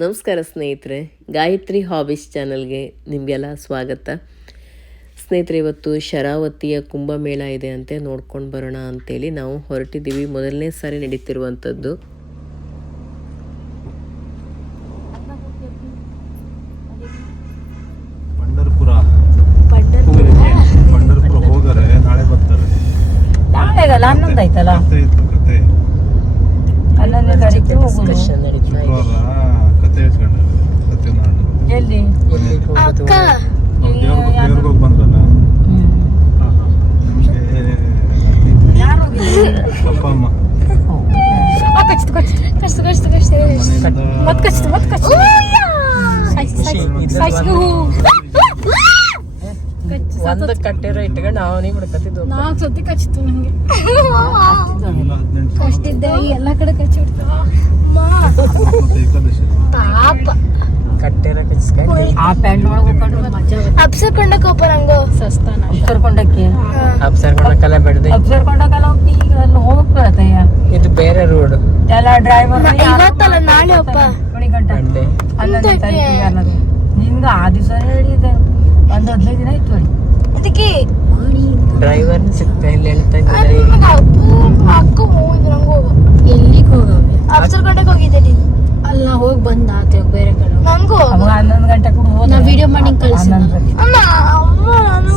ನಮಸ್ಕಾರ ಸ್ನೇಹಿತರೆ, ಗಾಯತ್ರಿ ಹಾಬೀಸ್ ಚಾನಲ್ಗೆ ನಿಮಗೆಲ್ಲ ಸ್ವಾಗತ. ಸ್ನೇಹಿತರೆ, ಇವತ್ತು ಶರಾವತಿಯ ಕುಂಭಮೇಳ ಇದೆ ಅಂತೆ ನೋಡ್ಕೊಂಡು ಬರೋಣ ಅಂತೇಳಿ ನಾವು ಹೊರಟಿದ್ದೀವಿ. ಮೊದಲನೇ ಸಾರಿ ನಡೀತಿರುವಂಥದ್ದು ಪಂಡರ್ಪುರ ಪಂಡರ್ಪುರ ಹೋಗರೆ ನಾಳೆ ಬರ್ತಾರೆ ನಾಳೆಗಲ್ಲ ಹನ್ನೊಂದು ಆಯ್ತಲ್ಲ ಕತೆ ಇತ್ತು ಕತೆ ಹನ್ನೊಂದನೇ ತಾರೀಕು ಹೋಗುದು ಡಿಸ್ಕಷನ್ ನಡೀತಾ ಇದೆ ಶುಕ್ರವಾರ ಕತೆ ಇಟ್ಕೊಂಡು ಕತೆ ನಾಡು ಎಲ್ಲಿ ಎಲ್ಲಿಗೆ ಹೋಗೋದು ನಾವು ದೇವ್ರಿಗೆ ದೇವ್ರಿಗೆ ಹೋಗಿ ಬಂದ್ರಲ್ಲ ನಿಮಗೆ ಯಾರು? ಅಕ್ಕ ಅಪ್ಪ ಅಮ್ಮ. ಕಚ್ಚಿತು ಕಚ್ಚಿತು. ಕಷ್ಟ ಕಷ್ಟ ಕಷ್ಟ ಮನೆಯಿಂದ ಮತ್ ಕಚ್ಚಿತು ಮತ್ ಕಚ್ಚಿತು. ಒಂದು ಕಟ್ಟಿರೋ ಇಟ್ಕೊಂಡು ಅವನಿಗೆ ಬಿಡ್ಕತ್ತಿದ್ದು ನಾಲ್ಕು ಸತಿ ಕಚ್ಚಿತ್ತು ನಂಗೆ. ಎಲ್ಲ ಕಷ್ಟಿದ್ದೆ ಎಲ್ಲ ಕಡೆ ಕಚ್ಚಿ ಬಿಡ್ತಾವ ಮತ್ತೆ ಪಾಪ. ಕಟ್ಟೆರೋ ಆ ಪ್ಯಾಂಟ್ ಒಳಗೆ ಅಪ್ಸರ್ ಮಜಾ ಅಪ್ಸರ್ಕೊಂಡಕ್ಕಪ್ಪ ನಂಗು ಸಸ್ತಾನ. ಅಪ್ಸರ್ಕೊಂಡಕ್ಕೆ? ಅಪ್ಸರ್ಕೊಂಡಕ್ಕೆಲ್ಲ ಬೆಡ್ದೆ. ಅಪ್ಸರ್ಕೊಂಡಕ್ಕೆಲ್ಲ ಹೋಗಿ ಈಗ ಅಲ್ಲಿ ಇದು ಬೇರೆ ರೋಡ್ ಎಲ್ಲ ಡ್ರೈವರ್ ಇವತ್ತಲ್ಲ ನಾಳೆ ಅಪ್ಪ ಗಂಟೆ. ನಿಂಗ ಆ ದಿವಸ ಹೇಳಿದೆ ಒಂದು ಹದಿನೈದು ದಿನ ಆಯ್ತು ಅಲ್ಲಿ. ಅದಕ್ಕೆ? ಡ್ರೈವರ್ ಸಿಗ್ತಾ ಇಲ್ಲ ಹೇಳ್ತಾ ಇದ್ದಾರೆ. ಅಕ್ಕ ಹೋಗಿದ್ರು ನಂಗೆ ಹೋಗೋ. ಎಲ್ಲಿಗೆ ಹೋಗ? ಅಪ್ಸರ್ಕೊಂಡಕ್ಕೆ ಹೋಗಿದ್ದೆ ನೀನು. ಅಲ್ಲ ಹೋಗಿ ಬಂದ ಆತ ಬೇರೆ ಕಡೆ ನಂಗೂ ಅವಾಗ ಹನ್ನೊಂದು ಗಂಟೆ ಕೂಡ ಹೋದ ನಾ ವಿಡಿಯೋ ಮಾಡಿ ಕಳ್ಸಿ ಹನ್ನೊಂದಕ್ಕೆ ಅಮ್ಮ ಅಮ್ಮ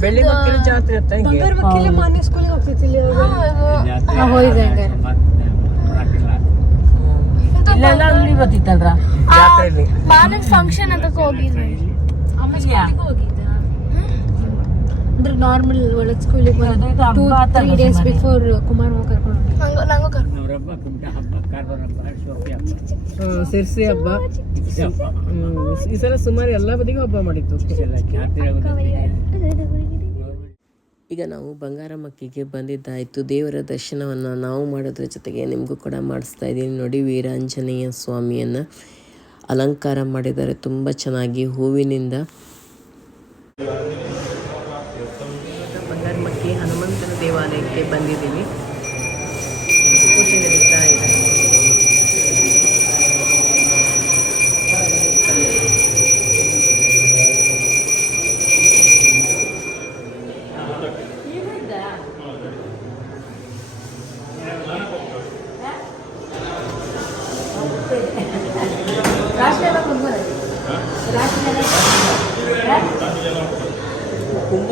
ಬೆಳ್ಳಿ ಮಕ್ಕಳ ಜಾತ್ರೆ ಅಂತ ಹಂಗೆ ಹೋಯ್ದೆ ಇಲ್ಲೆಲ್ಲ ಅಂಗಡಿ ಬರ್ತಿತ್ತಲ್ರ ಜಾತ್ರೆಯಲ್ಲಿ ಮಾನಕ್ ಫಂಕ್ಷನ್ ಅಂತ ಹೋಗಿದ್ವಿ ಅಂದ್ರೆ ನಾರ್ಮಲ್ ಒಳಗ್ ಸ್ಕೂಲಿಗೆ two three days before Kumar ಕರ್ಕೊಂಡು ನಂಗೂ ಕರ್ಕೊಂಡು ಸಿರ್ಸಿ ಹಬ್ಬ. ಈ ಸಲ ಸುಮಾರು ಎಲ್ಲ ಬದಿಗೂ ಹಬ್ಬ ಮಾಡಿತ್ತು. ಈಗ ನಾವು ಬಂಗಾರಮಕ್ಕಿಗೆ ಬಂದಿದ್ದಾಯಿತು. ದೇವರ ದರ್ಶನವನ್ನು ನಾವು ಮಾಡೋದ್ರ ಜೊತೆಗೆ ನಿಮಗೂ ಕೂಡ ಮಾಡಿಸ್ತಾ ಇದ್ದೀನಿ. ನೋಡಿ ವೀರಾಂಜನೇಯ ಸ್ವಾಮಿಯನ್ನು ಅಲಂಕಾರ ಮಾಡಿದ್ದಾರೆ. ತುಂಬ ಚೆನ್ನಾಗಿ ಹೂವಿನಿಂದ. ಬಂಗಾರಮಕ್ಕಿ ಹನುಮಂತನ ದೇವಾಲಯಕ್ಕೆ ಬಂದಿದ್ದೀವಿ ಪೂಜೆ ನಡೀತಾ ಇದೆ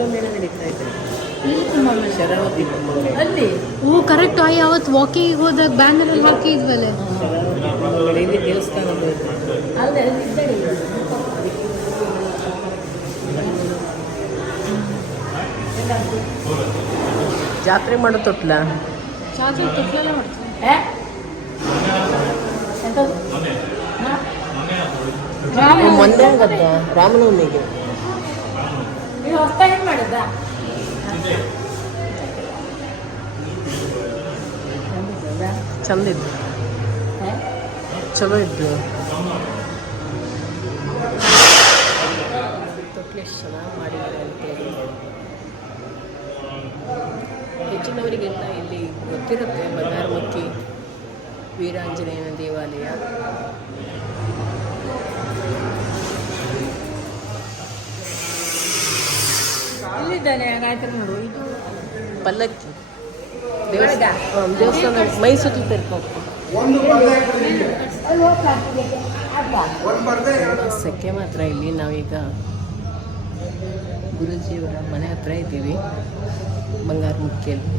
ಕುಂಭಮೇಳ ನಡೀತಾ ಇದೆ. ಶರಾವತಿ ಕುಂಭಮೇಳ ಅಲ್ಲಿ. ಓ ಕರೆಕ್ಟ್ ಆಯ್ ಯಾವತ್ತು ವಾಕಿಂಗ್ ಹೋದಾಗ ಬ್ಯಾನರ್ ಅಲ್ಲಿ ಹಾಕಿದ್ವಲ್ಲ ಕುಂಭಮೇಳ ಇಲ್ಲಿ ದೇವಸ್ಥಾನದ ಅಲ್ಲೇ ಅಲ್ಲಿ ಇದ್ದಾಳೆ. ಜಾತ್ರೆ ಮಾಡೋ ತೊಟ್ಲ? ಜಾತ್ರೆ ತೊಟ್ಲೆಲ್ಲ ಮಾಡ್ತಾರೆ? ಮೊನ್ನೆ ಆಗತ್ತ ರಾಮನವಮಿಗೆ. ಹೊಸ್ದಾಗಿ ಏನ್ ಮಾಡಿದ್ದ ಚಂದ ಇದ್ದು ಏ? ಚಲೋ ಇದ್ದು ತೊಟ್ಲು ಎಷ್ಟು ಚೆನ್ನಾಗಿ ಮಾಡಿದ್ದಾರೆ ಅಂತೇಳಿ ಹೆಚ್ಚಿನವರಿಗೆಲ್ಲ ಇಲ್ಲಿ ಗೊತ್ತಿರುತ್ತೆ ಬಂಗಾರಮಕ್ಕಿ ವೀರಾಂಜನೇಯನ ದೇವಾಲಯ. ಇಲ್ಲಿದ್ದಾನೆ ಗಾಯತ್ರಿ ನೋಡು. ಇದು ಪಲ್ಲಕ್ಕಿ. ದೇವಸ್ಥಾನ. ಮೈ ಸುತ್ತಲೂ ತೆರ್ಕೊಂಡು ಸೆಕೆ ಮಾತ್ರ ಇಲ್ಲಿ ನಾವೀಗ ಗುರುಜಿಯವರ ಮನೆ ಹತ್ರ ಇದ್ದೀವಿ. ಬಂಗಾರಮುಖಿಯಲ್ಲಿ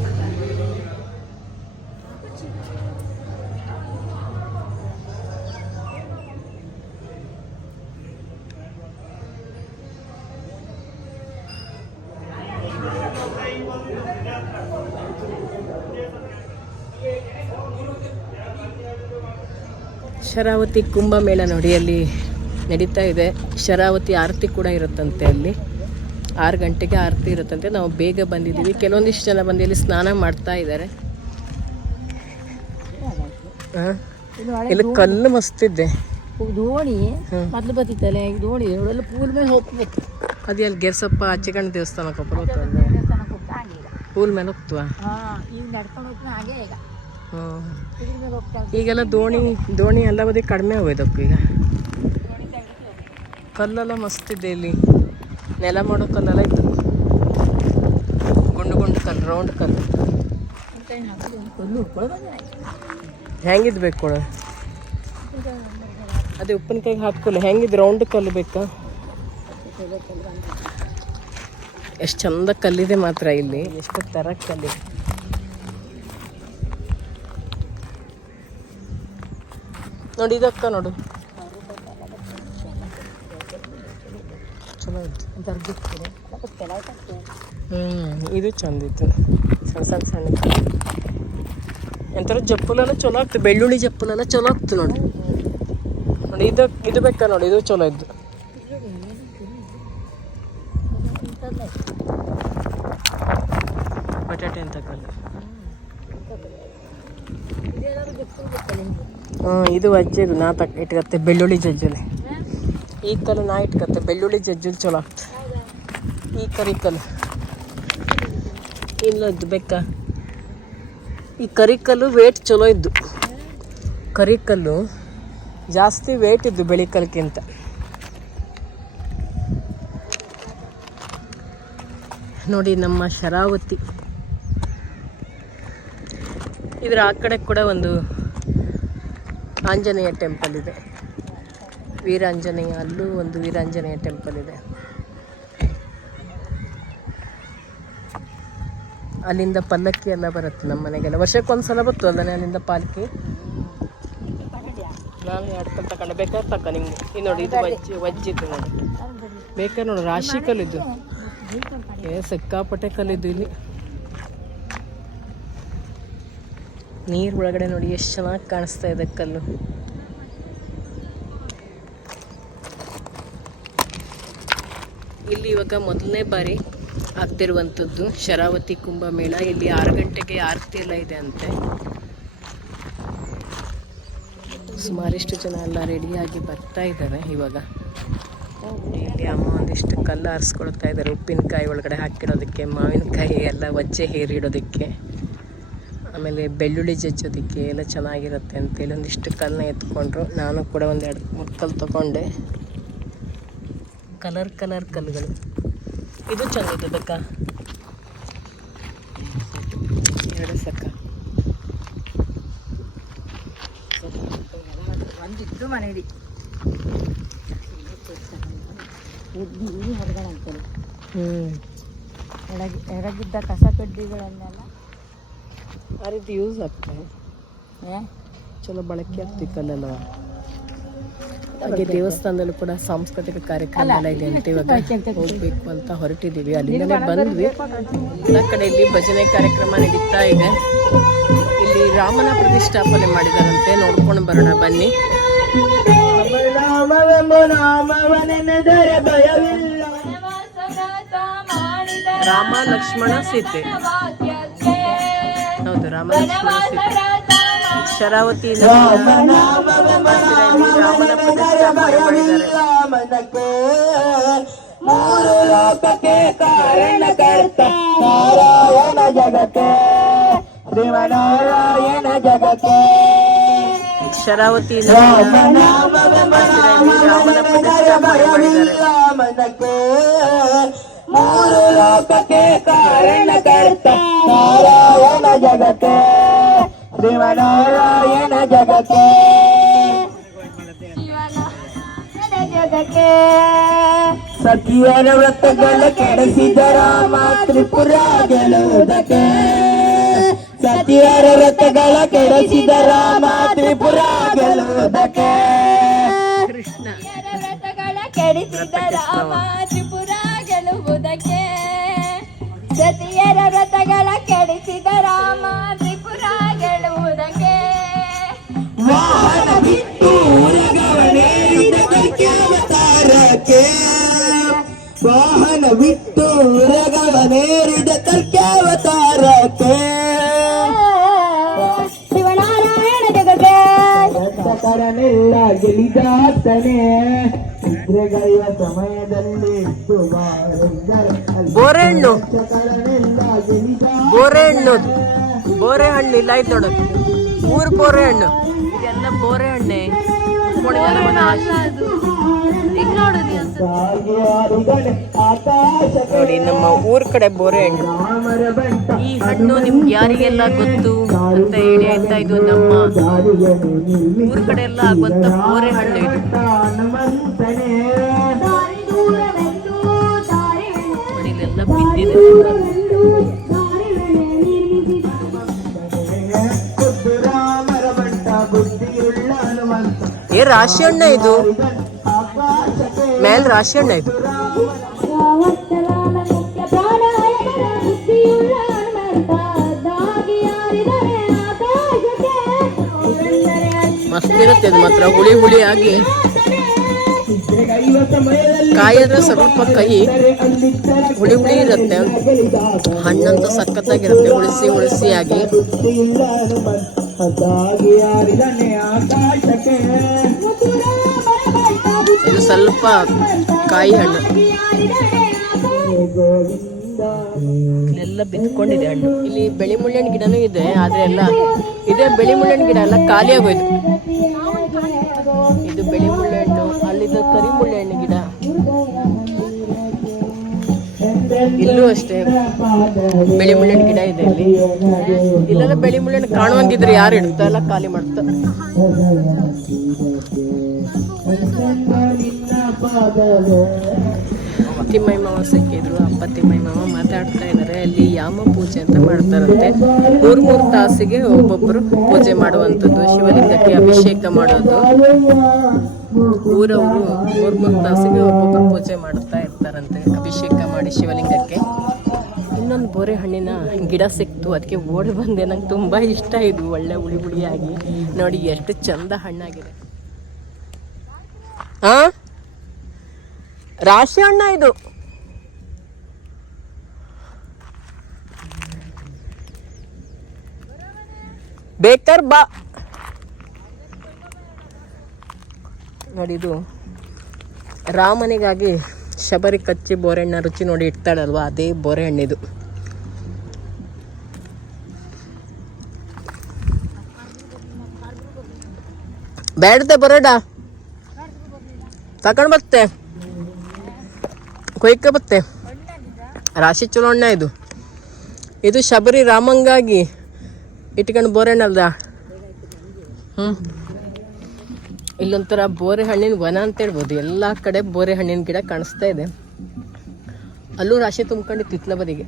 ಶರಾವತಿ ಕುಂಭಮೇಳ ನೋಡಿ ಅಲ್ಲಿ ನಡೀತಾ ಇದೆ. ಶರಾವತಿ ಆರತಿ ಕೂಡ ಇರುತ್ತಂತೆ ಅಲ್ಲಿ. ಆರು ಗಂಟೆಗೆ ಆರತಿ ಇರುತ್ತಂತೆ. ನಾವು ಬೇಗ ಬಂದಿದ್ದೀವಿ. ಕೆಲವೊಂದಿಷ್ಟು ಜನ ಬಂದು ಇಲ್ಲಿ ಸ್ನಾನ ಮಾಡ್ತಾ ಇದ್ದಾರೆ. ಇಲ್ಲಿ ಕಲ್ಲು ಮಸ್ತಿದೆ. ದೋಣಿ? ಮೊದಲು ಬತ್ತಿತ್ತಲ್ಲ ಈಗ ದೋಣಿ? ಪೂಲ್ ಮೇಲೆ ಹೋಗ್ಬೇಕು. ಅದು ಅಲ್ಲಿ ಗೆರ್ಸಪ್ಪ ಆಚೆಗಣ್ಣ ದೇವಸ್ಥಾನಕ್ಕೆ ಪೂಲ್ ಮೇಲೆ ಹೋಗ್ತವಾ? ಈಗ ನಡ್ಕೊಂಡು ಹಾಗೆ ಈಗ. ಈಗೆಲ್ಲ ದೋಣಿ ದೋಣಿ ಎಲ್ಲ ಬದಿ ಕಡಿಮೆ ಹೋಯ್ದಕ್ಕು ಈಗ. ಕಲ್ಲೆಲ್ಲ ಮಸ್ತಿದೆ ಇಲ್ಲಿ. ನೆಲ ಮಾಡೋ ಕಲ್ಲೆಲ್ಲ ಇತ್ತು. ಗುಂಡು ಗುಂಡು ಕಲ್ಲು ರೌಂಡ್ ಕಲ್ಲು. ಒಂದು ಉಟ್ಕೊಳ್ಳೋ ಬಂದ ಹೆಂಗಿದ್ ಬೇಕು ಕೊಡು? ಅದೇ ಉಪ್ಪಿನಕಾಯಿಗೆ ಹಾಕ್ಕೊಲ್ಲ ಹೆಂಗಿದ್ ರೌಂಡ್ ಕಲ್ಲು ಬೇಕಾ? ಎಷ್ಟು ಚಂದ ಕಲ್ಲಿದೆ ಮಾತ್ರ ಇಲ್ಲಿ. ಎಷ್ಟು ಥರ ಕಲ್ಲಿದೆ. ನೋಡಿ ಇದಕ್ಕ ನೋಡು. ಚಲೋ ಇತ್ತು ಹ್ಞೂ ಇದು ಚಂದ ಇತ್ತು. ಸಣ್ಣ ಸಣ್ಣ ಸಣ್ಣ ಎಂಥರ ಜಪ್ಪಲೆಲ್ಲ ಚಲೋ ಆಗ್ತದೆ ಬೆಳ್ಳುಳ್ಳಿ ಜಪ್ಪಲೆಲ್ಲ ಚಲೋ ಆಗ್ತದೆ ನೋಡಿ. ನೋಡಿ ಇದು ಇದು ಬೇಕಾ ನೋಡಿ ಇದು ಚಲೋ ಇದ್ದು. ಬಟಾಟೆ ಅಂತ ಕಲ್ಲು ಇದು ಅಜ್ಜಿದು ನಾ ತಕ್ಕ ಇಟ್ಕತ್ತೆ, ಬೆಳ್ಳುಳ್ಳಿ ಜಜ್ಜಲೆ. ಈ ಕಲ್ಲು ನಾ ಇಟ್ಕತ್ತೆ, ಬೆಳ್ಳುಳ್ಳಿ ಜಜ್ಜಲ್ ಚಲೋ. ಆಗ್ತದೆ ಈ ಕರಿ ಕಲ್ಲು. ಇಲ್ಲದ್ದು ಬೆಕ್ಕ. ಈ ಕರಿಕಲ್ಲು ವೇಟ್ ಚಲೋ ಇದ್ದು. ಕರಿಕಲ್ಲು ಜಾಸ್ತಿ ವೇಟ್ ಇದ್ದು ಬೆಳಿಕಲ್ಕಿಂತ ನೋಡಿ ನಮ್ಮ ಶರಾವತಿ. ಇದರ ಆ ಕಡೆ ಕೂಡ ಒಂದು ಆಂಜನೇಯ ಟೆಂಪಲ್ ಇದೆ. ವೀರಾಂಜನೇಯ, ಅಲ್ಲೂ ಒಂದು ವೀರಾಂಜನೇಯ ಟೆಂಪಲ್ ಇದೆ. ಅಲ್ಲಿಂದ ಪಲ್ಲಕ್ಕಿ ಎಲ್ಲ ಬರುತ್ತೆ ನಮ್ಮ ಮನೆಗೆಲ್ಲ. ವರ್ಷಕ್ಕೊಂದ್ಸಲ ಬತ್ತು ಅಲ್ಲನೇ ಅಲ್ಲಿಂದ ಪಾಲ್ಕಿ? ನಾನು ಎರಡು ತಗೊಂಡೆ ಬೇಕಾದ್ರೆ ತಕ್ಕ ನಿಮ್ಗೆ. ಈ ನೋಡಿ, ಇದು ವಜ್ಜಿ ವಜ್ಜಿದ್ದು ನೋಡಿ. ನೋಡಿ, ರಾಶಿ ಕಲ್ಲಿದ್ದು. ಏ, ಸಿಕ್ಕಾಪಟ್ಟೆ ಕಲ್ಲಿದ್ದು ಇಲ್ಲಿ. ನೀರು ಒಳಗಡೆ ನೋಡಿ, ಎಷ್ಟು ಚೆನ್ನಾಗಿ ಕಾಣಿಸ್ತಾ ಇದೆ ಕಲ್ಲು. ಇಲ್ಲಿ ಇವಾಗ ಮೊದಲನೇ ಬಾರಿ ಆಗ್ತಿರುವಂಥದ್ದು ಶರಾವತಿ ಕುಂಭಮೇಳ. ಇಲ್ಲಿ ಆರು ಗಂಟೆಗೆ ಆರತಿ ಎಲ್ಲ ಇದೆ ಅಂತೆ. ಸುಮಾರಿಷ್ಟು ಜನ ಎಲ್ಲ ರೆಡಿಯಾಗಿ ಬರ್ತಾ ಇದ್ದಾರೆ ಇವಾಗ. ಇಲ್ಲಿ ಅಮ್ಮ ಒಂದಿಷ್ಟು ಕಲ್ಲು ಆರಿಸ್ಕೊಳ್ತಾ ಇದ್ದಾರೆ ಉಪ್ಪಿನಕಾಯಿ ಒಳಗಡೆ ಹಾಕಿಡೋದಕ್ಕೆ, ಮಾವಿನಕಾಯಿ ಎಲ್ಲ ಒಚ್ಚೆ ಹೇರಿಡೋದಕ್ಕೆ. ಆಮೇಲೆ ಬೆಳ್ಳುಳ್ಳಿ ಜಜ್ಜೋದಕ್ಕೆ ಎಲ್ಲ ಚೆನ್ನಾಗಿರುತ್ತೆ ಅಂತೇಳಿ ಒಂದಿಷ್ಟು ಕಲ್ಲನ್ನ ಎತ್ಕೊಂಡ್ರು. ನಾನು ಕೂಡ ಒಂದೆರಡು ಮೂರು ಕಲ್ಲು ತೊಗೊಂಡೆ. ಕಲರ್ ಕಲರ್ ಕಲ್ಲುಗಳು. ಇದು ಚಂದ ಇದ್ದದಕ್ಕ ಎರಡು ಸಕ್ಕ ಒಂದಿದ್ದು ಮನೇಲಿ. ಹೊರಗಡೆ ಅಂತೇಳಿ ಹ್ಞೂ ಎಡಗಿ ಎಡಗಿದ್ದ ಕಸ ಕಡ್ಡಿಗಳನ್ನೆಲ್ಲ ಆ ರೀತಿ ಯೂಸ್ ಆಗ್ತದೆ. ಚಲೋ ಬಳಕೆ ಆಗ್ತಿತ್ತು ಕಲ್ಲೆಲ್ಲ ಹಾಗೆ ದೇವಸ್ಥಾನದಲ್ಲೂ ಕೂಡ ಸಾಂಸ್ಕೃತಿಕ ಕಾರ್ಯಕ್ರಮ ಎಲ್ಲ ಇದೆ ಅಂತ ಇವಾಗ ಹೋಗ್ಬೇಕು ಅಂತ ಹೊರಟಿದ್ದೀವಿ. ಅಲ್ಲಿಂದಲೇ ಬಂದ್ವಿ. ಎಲ್ಲ ಕಡೆಯಲ್ಲಿ ಭಜನೆ ಕಾರ್ಯಕ್ರಮ ನಡೀತಾ ಇದೆ. ಇಲ್ಲಿ ರಾಮನ ಪ್ರತಿಷ್ಠಾಪನೆ ಮಾಡಿದಾರಂತೆ. ನೋಡ್ಕೊಂಡು ಬರೋಣ ಬನ್ನಿ. ರಾಮ ಲಕ್ಷ್ಮಣ ಸೀತೆ. ಹೌದು ರಾಮ ಲಕ್ಷ್ಮಣ ಸೀತೆ ಶರಾವತಿ ನದಿಯ ಹತ್ತಿರದಲ್ಲಿ ರಾಮನ ಪ್ರತಿಷ್ಠಾಪನೆ ಮಾಡಿದ್ದಾರೆ ಶರಾವತಿ ನದಿಯ ಹತ್ತಿರದಲ್ಲಿ ರಾಮನ ಪ್ರತಿಷ್ಠಾಪನೆ ಮಾಡಿದ್ದಾರೆ ಸತಿಯರ ವ್ರತಗಳ ಕೆಡಿಸಿದ ರಾಮ ತ್ರಿಪುರ ಗೆಲ್ಲುವುದಕ್ಕೆ. ಸತಿಯರ ವ್ರತಗಳ ಕೆಡಿಸಿದ ರಾಮ ತ್ರಿಪುರ ಗೆಲ್ಲುವುದಕ್ಕೆ. ಕೃಷ್ಣ ವ್ರತಗಳ ಕೆಡಿಸಿದ ರಾಮ ವಾಹನವಿಟ್ಟು ರಗವನೇರಿದ ತರ್ಕಾವತಾರಕ್ಕೆ ಶಿವನಾರಾಯಣ ಜಗಕ್ಕೆ ಸಕರನೆಲ್ಲ ಗೆಲಿದಾತನೇ. ನಿದ್ರೆಗಳೆಯ ಸಮಯದಲ್ಲಿ ಬೋರೆಹಣ್ಣು. ಬೋರೆಹಣ್ಣು. ಇಲ್ಲ ಆಯ್ತು ನೋಡು. ಊರ್ ಬೋರೆಹಣ್ಣು. ಇದೆಲ್ಲ ಬೋರೆ ಹಣ್ಣೆ ನೋಡು ನಮ್ಮ ಊರ್ ಕಡೆ ಬೋರೆ ಹಣ್ಣು ಈ ಹಣ್ಣು ನಿಮ್ಗೆ ಯಾರಿಗೆಲ್ಲ ಗೊತ್ತು ಅಂತ ಹೇಳಿ ಆಯ್ತಾ ಇದು ನಮ್ಮ ಊರ್ ಕಡೆ ಎಲ್ಲ ಆಗುವಂತ ಬೋರೆ ಹಣ್ಣು ಇದು. ನೋಡಿ ಇಲ್ಲೆಲ್ಲ ಬಿದ್ದಿದೆ ಏ ರಾಶಿ ಹಣ್ಣ ಇದು? ಮೇಲ್ ರಾಶಿ ಹಣ್ಣು ಇದು. ಮಸ್ತ್ ಇರುತ್ತೆ ಇದು ಮಾತ್ರ. ಹುಳಿ ಹುಳಿ ಆಗಿ ಕಾಯಿದ್ರೆ ಸ್ವಲ್ಪ ಕೈ ಹುಳಿ ಹುಳಿ ಇರುತ್ತೆ. ಹಣ್ಣಂತೂ ಸಖತ್ತಾಗಿರುತ್ತೆ. ಹುಳಿಸಿ ಹುಳಿಸಿಯಾಗಿ. ಬುದ್ಧಿಯುಳ್ಳ ಸ್ವಲ್ಪ ಕಾಯಿ ಹಣ್ಣು. ಎಲ್ಲ ಬಿತ್ಕೊಂಡಿದೆ ಹಣ್ಣು. ಇಲ್ಲಿ ಬೆಳಿ ಮುಳ್ಳಣ್ಣು ಗಿಡನೂ ಇದೆ ಆದ್ರೆ ಎಲ್ಲ ಇದೇ. ಬೆಳಿ ಮುಳ್ಳಣ್ಣು ಗಿಡ ಎಲ್ಲ ಖಾಲಿ ಆಗೋಯ್ತು. ಇದು ಬೆಳಿ ಮುಳ್ಳಹಣ್ಣು ಅಲ್ಲಿದ್ದ ಕರಿ ಮುಳ್ಳೆಹಣ್ಣು ಗಿಡ. ಇಲ್ಲೂ ಅಷ್ಟೇ ಬೆಳಿ ಮುಳ್ಳಹಣ್ಣು ಗಿಡ ಇದೆ ಇಲ್ಲಿ ಇಲ್ಲೆಲ್ಲ ಬೆಳಿ ಮುಳ್ಳಹಣ್ಣು ಕಾಣುವಂಗಿದ್ರೆ ಯಾರು ಇಡ್ತಾ ಎಲ್ಲ ಖಾಲಿ ಮಾಡ್ತಾ. ತಿಮ್ಮೈ ಮಾವ ಸಿಕ್ಕಿದ್ರು, ಅಪ್ಪ ತಿಮ್ಮೈ ಮಾವ ಮಾತಾಡ್ತಾ ಇದ್ದಾರೆ ಅಲ್ಲಿ ಯಾಮ ಪೂಜೆ ಅಂತ ಮಾಡ್ತಾರಂತೆ. ಮೂರು ಮೂರು ತಾಸಿಗೆ ಒಬ್ಬೊಬ್ಬರು ಪೂಜೆ ಮಾಡುವಂಥದ್ದು, ಶಿವಲಿಂಗಕ್ಕೆ ಅಭಿಷೇಕ ಮಾಡೋದು. ಊರವರು ಮೂರು ಮೂರು ತಾಸಿಗೆ ಒಬ್ಬೊಬ್ರು ಪೂಜೆ ಮಾಡ್ತಾ ಇರ್ತಾರಂತೆ, ಅಭಿಷೇಕ ಮಾಡಿ ಶಿವಲಿಂಗಕ್ಕೆ. ಇನ್ನೊಂದು ಬೋರೆ ಹಣ್ಣಿನ ಗಿಡ ಸಿಕ್ತು, ಅದಕ್ಕೆ ಓಡಿ ಬಂದೆ. ನಂಗೆ ತುಂಬಾ ಇಷ್ಟ ಇದು ಒಳ್ಳೆ ಹುಳಿ ಹುಳಿಯಾಗಿ. ನೋಡಿ, ಎಷ್ಟು ಚಂದ ಹಣ್ಣಾಗಿದೆ. ಆ? ರಾಶಿ ಅಣ್ಣ ಇದು. ಬೇಕರ್ ಬಾ. ನೋಡಿ ಇದು. ರಾಮನಿಗಾಗಿ ಶಬರಿ ಕಚ್ಚಿ ಬೋರೆಣ್ಣ ರುಚಿ ನೋಡಿ ಇಡ್ತಾಳಲ್ವಾ? ಅದೇ ಬೋರೆಹಣ್ಣಿದು ಬೇಡದೆ ಬರೋಡ. ತಗೊಂಡ್ ಕೊಯ್ಕ ಬತ್ತೆ ರಾಶಿ ಚಲೋ ಅಣ್ಣ ಇದು. ಇದು ಶಬರಿ ರಾಮಂಗಾಗಿ ಇಟ್ಕೊಂಡು ಬೋರೆಹಣ್ಣಲ್ದ ಹ್ಞೂ ಇಲ್ಲೊಂಥರ ಬೋರೆ ಹಣ್ಣಿನ ವನ ಅಂತ ಹೇಳ್ಬೋದು ಎಲ್ಲ ಕಡೆ ಬೋರೆ ಹಣ್ಣಿನ ಗಿಡ ಕಾಣಿಸ್ತಾ ಇದೆ. ಅಲ್ಲೂ ರಾಶಿ ತುಂಬ್ಕೊಂಡಿತ್ತು ತಿತ್ಲ ಬದಿಗೆ.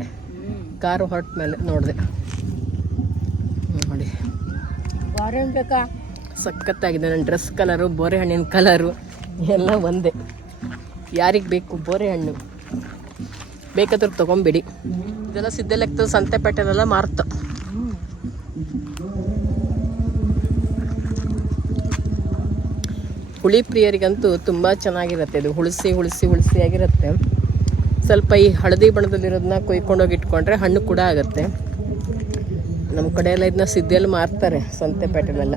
ಕಾರು ಹೊರಟ ಮೇಲೆ ನೋಡಿದೆ. ನೋಡಿ. ಬೇಕಾ ಸಖತ್ತಾಗಿದೆ. ನನ್ನ ಡ್ರೆಸ್ ಕಲರು ಬೋರೆ ಹಣ್ಣಿನ ಕಲರು ಎಲ್ಲ ಒಂದೇ. ಯಾರಿಗೆ ಬೇಕು? ಬೋರೆ ಹಣ್ಣು. ಬೇಕಾದ್ರೂ ತೊಗೊಂಬಿಡಿ. ಇದೆಲ್ಲ ಸಿದ್ಧಲೆಕ್ತ ಸಂತೆಪೇಟೆಲೆಲ್ಲ ಮಾರ್ತ. ಹುಳಿ ಪ್ರಿಯರಿಗಂತೂ ತುಂಬ ಚೆನ್ನಾಗಿರುತ್ತೆ ಇದು. ಹುಳಿಸಿ ಹುಳಿಸಿ ಆಗಿರುತ್ತೆ ಸ್ವಲ್ಪ ಈ ಹಳದಿ ಬಣ್ಣದಲ್ಲಿರೋದನ್ನ ಕೊಯ್ಕೊಂಡೋಗಿ ಇಟ್ಕೊಂಡ್ರೆ ಹಣ್ಣು ಕೂಡ ಆಗುತ್ತೆ. ನಮ್ಮ ಕಡೆಯೆಲ್ಲ ಇದನ್ನ ಸಿದ್ಧಿಯಲ್ಲಿ ಮಾರ್ತಾರೆ ಸಂತೆಪೇಟೆಲೆಲ್ಲ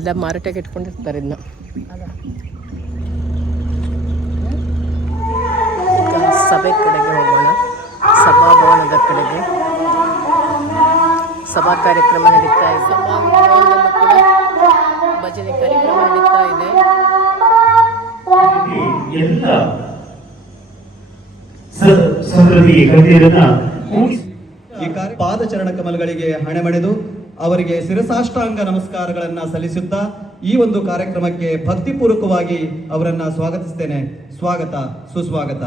ಅಲ್ಲ ಮಾರಾಟಕ್ಕೆ ಇಟ್ಕೊಂಡಿರ್ತಾರೆ ಇದನ್ನ ಸಭೆ ಕಡೆಗೆ ಹೋಗೋಣ. ಸಭಾಭವನದ ಕಡೆಗೆ. ಸಭಾ ಕಾರ್ಯಕ್ರಮ ನಡೀತಾ ಇದೆ. ಭಜನೆ ಕಾರ್ಯಕ್ರಮ ನಡೀತಾ ಇದೆ. ಈ ಪಾದಚರಣ ಕಮಲಗಳಿಗೆ ಹಣೆ ಮಣಿದು ಅವರಿಗೆ ಶಿರಸಾಷ್ಟಾಂಗ ನಮಸ್ಕಾರಗಳನ್ನು ಸಲ್ಲಿಸುತ್ತಾ ಈ ಒಂದು ಕಾರ್ಯಕ್ರಮಕ್ಕೆ ಭಕ್ತಿಪೂರ್ವಕವಾಗಿ ಅವರನ್ನು ಸ್ವಾಗತಿಸ್ತೇನೆ. ಸ್ವಾಗತ, ಸುಸ್ವಾಗತ.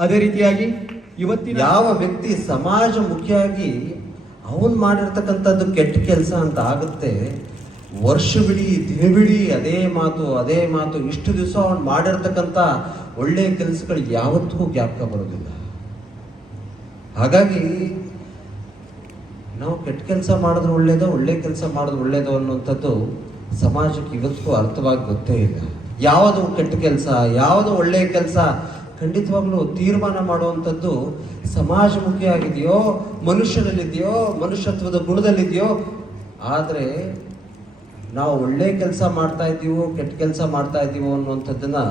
ಅದೇ ರೀತಿಯಾಗಿ ಇವತ್ತಿನ ಯಾವ ವ್ಯಕ್ತಿ ಸಮಾಜಮುಖಿಯಾಗಿ ಅವನು ಮಾಡಿರ್ತಕ್ಕಂಥದ್ದು ಕೆಟ್ಟ ಕೆಲಸ ಅಂತ ಆಗುತ್ತೆ ವರ್ಷ ವರ್ಷವಿಡೀ ದಿನವಿಡೀ ಅದೇ ಮಾತು ಅದೇ ಮಾತು, ಇಷ್ಟು ದಿವಸ ಅವನು ಮಾಡಿರ್ತಕ್ಕಂಥ ಒಳ್ಳೆ ಕೆಲಸಗಳು ಯಾವತ್ತೂ ಜ್ಞಾಪಕ ಬರೋದಿಲ್ಲ. ಹಾಗಾಗಿ ನಾವು ಕೆಟ್ಟ ಕೆಲಸ ಮಾಡಿದ್ರೆ ಒಳ್ಳೇದೋ, ಒಳ್ಳೆ ಕೆಲಸ ಮಾಡಿದ್ರೆ ಒಳ್ಳೇದೋ ಅನ್ನುವಂಥದ್ದು ಸಮಾಜಕ್ಕೆ ಇವತ್ತಿಗೂ ಅರ್ಥವಾಗಿ ಗೊತ್ತೇ ಇಲ್ಲ. ಯಾವುದು ಕೆಟ್ಟ ಕೆಲಸ, ಯಾವುದು ಒಳ್ಳೆಯ ಕೆಲಸ, ಖಂಡಿತವಾಗ್ಲೂ ತೀರ್ಮಾನ ಮಾಡುವಂಥದ್ದು ಸಮಾಜಮುಖಿಯಾಗಿದೆಯೋ ಮನುಷ್ಯನಲ್ಲಿದೆಯೋ ಮನುಷ್ಯತ್ವದ ಗುಣದಲ್ಲಿದೆಯೋ, ಆದರೆ ನಾವು ಒಳ್ಳೆ ಕೆಲಸ ಮಾಡ್ತಾ ಇದ್ದೀವೋ, ಕೆಟ್ಟ ಕೆಲಸ ಮಾಡ್ತಾ ಇದ್ದೀವೋ ಅನ್ನುವಂಥದ್ದನ್ನು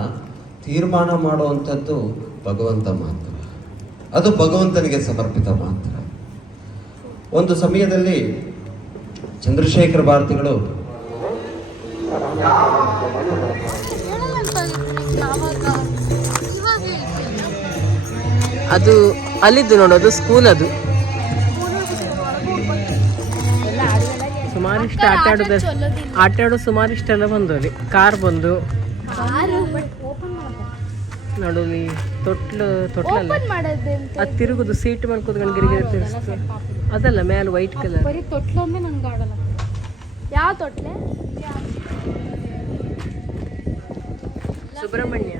ತೀರ್ಮಾನ ಮಾಡುವಂಥದ್ದು ಭಗವಂತ ಮಾತ್ರ. ಅದು ಭಗವಂತನಿಗೆ ಸಮರ್ಪಿತ ಮಾತ್ರ. ಒಂದು ಸಮಯದಲ್ಲಿ ಚಂದ್ರಶೇಖರ ಭಾರತಿಗಳು ಅದು ಅಲ್ಲಿದ್ದು ನೋಡೋದು ಸ್ಕೂಲ್ ಅದು. ಸುಮಾರಿಷ್ಟು ಆಟ ಆಡೋದು ಆಟ ಆಡೋ ಸುಮಾರಿಷ್ಟೆಲ್ಲ ಬಂದು ಅಲ್ಲಿ. ಕಾರ್ ಬಂದು. ನೋಡು ಈ ತೊಟ್ಲು ತೊಟ್ಲಲ್ಲ? ಅದು ತಿರುಗುದು ಸೀಟ್ ಮೇಲೆ ಕೂತ್ಕೊಂಡು ಗಿರಿಗಿರಿ ತಿರುಗಿಸ್ತು. ಅದಲ್ಲ ಮೇಲೆ ವೈಟ್ ಕಲರ್ ಬರೀ ತೊಟ್ಲೊಂದೇ ನಂಗೆ ಆಡಲ್ಲ. ಯಾವ ತೊಟ್ಲೆ? ಸುಬ್ರಹ್ಮಣ್ಯ.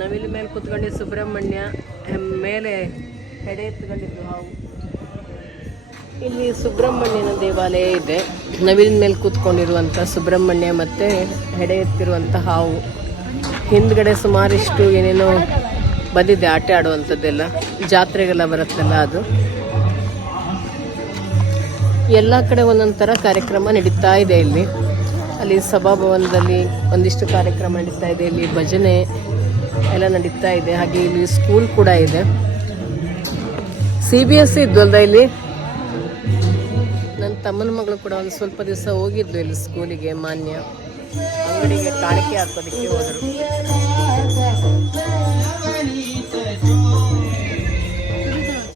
ನವಿಲು ಮೇಲೆ ಕೂತ್ಕೊಂಡು ಸುಬ್ರಹ್ಮಣ್ಯ ಮೇಲೆ ಹೆಡೆ ಎತ್ಕೊಂಡಿದ್ದು ಹಾವು. ಇಲ್ಲಿ ಸುಬ್ರಹ್ಮಣ್ಯನ ದೇವಾಲಯ ಇದೆ. ನವಿಲಿನ ಮೇಲೆ ಕೂತ್ಕೊಂಡಿರುವಂಥ ಸುಬ್ರಹ್ಮಣ್ಯ ಮತ್ತು ಹೆಡೆ ಎತ್ತಿರುವಂಥ ಹಾವು. ಹಿಂದ್ಗಡೆ ಸುಮಾರಿಷ್ಟು ಏನೇನೋ ಬಂದಿದೆ ಆಟ ಆಡುವಂಥದ್ದೆಲ್ಲ, ಜಾತ್ರೆಗೆಲ್ಲ ಬರುತ್ತಲ್ಲ ಅದು. ಎಲ್ಲ ಕಡೆ ಒಂದೊಂದು ಕಾರ್ಯಕ್ರಮ ನಡೀತಾ ಇದೆ ಇಲ್ಲಿ. ಅಲ್ಲಿ ಸಭಾಭವನದಲ್ಲಿ ಒಂದಿಷ್ಟು ಕಾರ್ಯಕ್ರಮ ನಡೀತಾ ಇದೆ, ಇಲ್ಲಿ ಭಜನೆ ಎಲ್ಲ ನಡೀತಾ ಇದೆ, ಹಾಗೆ ಇಲ್ಲಿ ಸ್ಕೂಲ್ ಕೂಡ ಇದೆ. ಸಿ ಬಿ ಎಸ್ ಇದ್ವಲ್ದ ಇಲ್ಲಿ? ನನ್ನ ತಮ್ಮನ ಮಗಳು ಕೂಡ ಒಂದು ಸ್ವಲ್ಪ ದಿವಸ ಹೋಗಿದ್ದು ಇಲ್ಲಿ ಸ್ಕೂಲಿಗೆ ಮಾನ್ಯ. ಅಂಗಡಿಗೆ ಕಾಣಿಕೆ ಹಾಕೋದಕ್ಕೆ ಹೋದರು